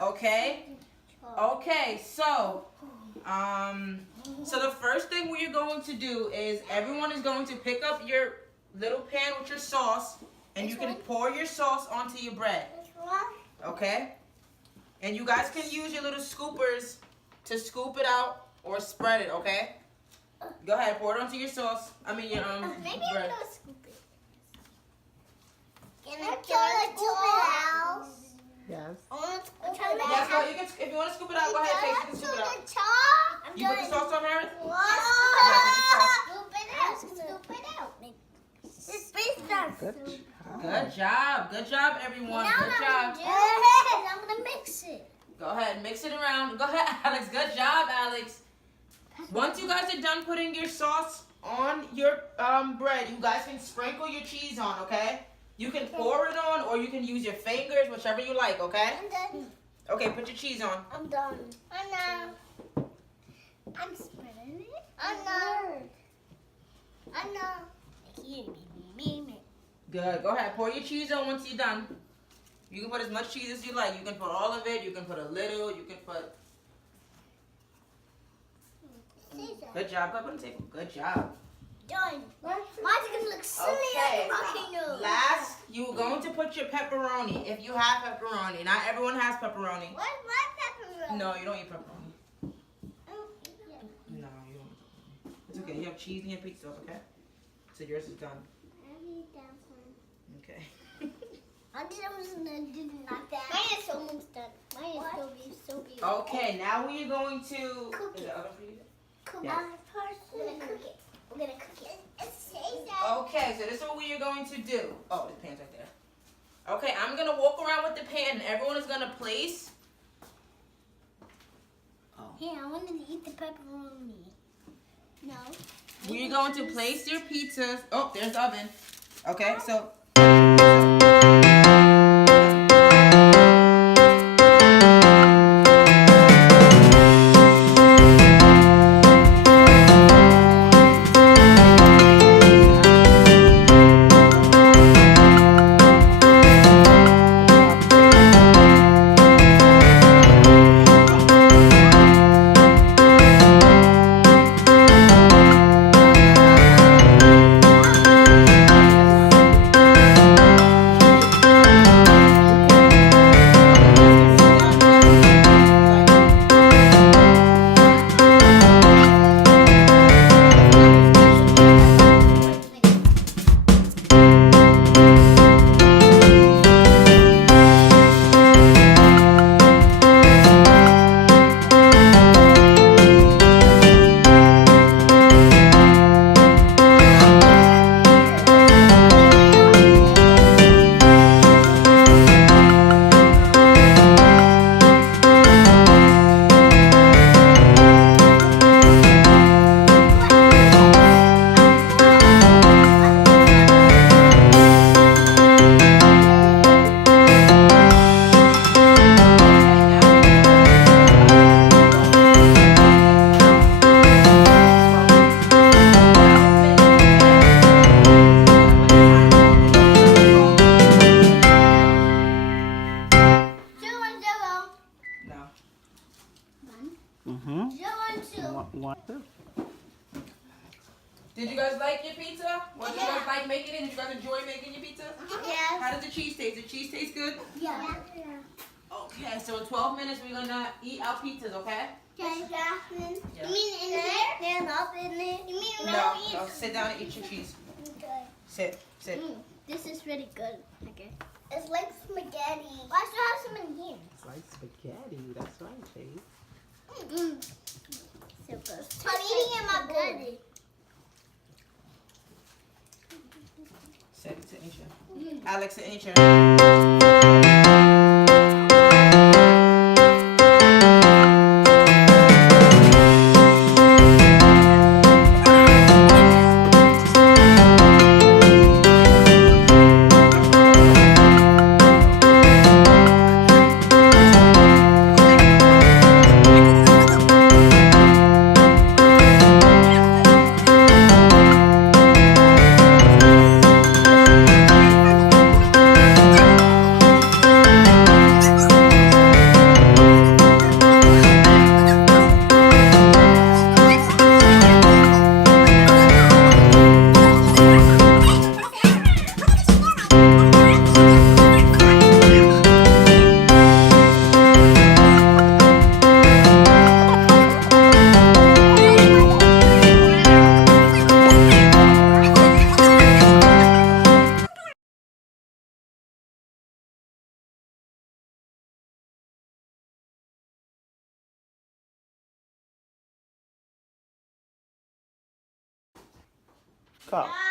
Okay? Okay, so the first thing we're going to do is everyone is going to pick up your little pan with your sauce, and you can pour your sauce onto your bread. Okay? And you guys can use your little scoopers to scoop it out or spread it, okay? Go ahead, pour it onto your sauce. I mean your maybe bread. I'm gonna scoop it. Can I scoop it out? Yes. Yes, go, you can, if you want to scoop it out, go ahead, Chase, you can scoop it out. You put the sauce on her? Scoop it out. Scoop it out. It's Good job. Good job, everyone. Good job. I'm gonna mix it. Go ahead, mix it around. Go ahead, Alex. Good job, Alex. Once you guys are done putting your sauce on your bread, you guys can sprinkle your cheese on, okay? You can pour it on or you can use your fingers, whichever you like, okay? I'm done. Okay, put your cheese on. I'm done. I'm done. I'm spreading it. I'm done. I'm done. Good. Go ahead. Pour your cheese on once you're done. You can put as much cheese as you like. You can put all of it. You can put a little. You can put... Good job. Go ahead and take it. Good job. Done. Mine's gonna look silly Okay. volcano. Last, you're going to put your pepperoni. If you have pepperoni. Not everyone has pepperoni. What's my pepperoni? No, you don't eat pepperoni. No, you don't eat pepperoni. It's okay. You have cheese in your pizza sauce, okay? So yours is done. Okay. I did not that. Mine is almost done. Mine is so beautiful. Okay, now we are going to... Cook Is it. the oven for you? Cook Yeah. We're gonna cook it. We're gonna cook it. Okay, so this is what we are going to do. Oh, the pan's right there. Okay, I'm going to walk around with the pan and everyone is going to place... Here, I wanted to eat the pepperoni. No. We're going to place your pizzas... Oh, there's the oven. Okay, so... Did you guys like your pizza? What did you guys like making it? Did you guys enjoy making your pizza? Yes. How does the cheese taste? The cheese taste good? Yeah. Okay, so in 12 minutes we're gonna eat our pizzas, okay? Okay, Jasmine. Yeah. You mean in there? Stand up in there? You mean No, sit down and eat your cheese. Okay. Sit. This is really good. Okay. It's like spaghetti. Why should I have some in here? It's like spaghetti. That's right, Chase. So good. I'm eating in my bowl. Sit in your chair. Alex, sit in your chair. Go.